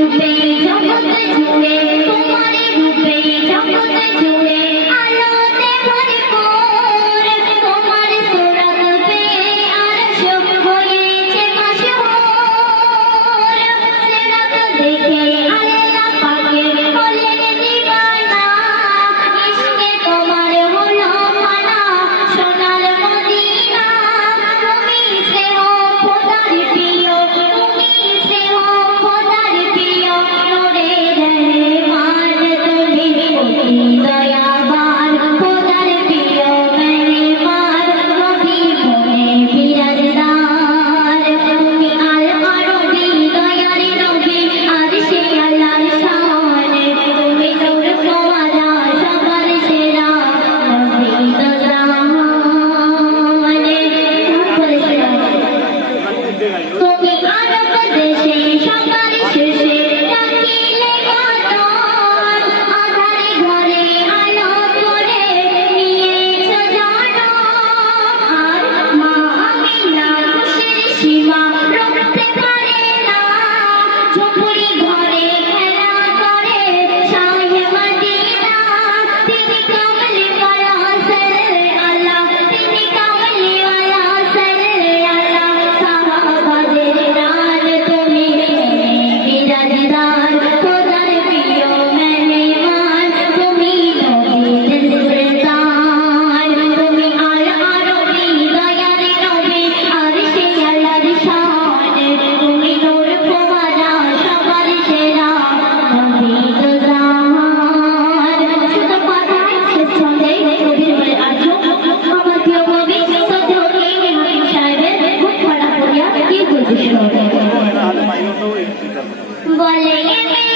you, baby, bolle ye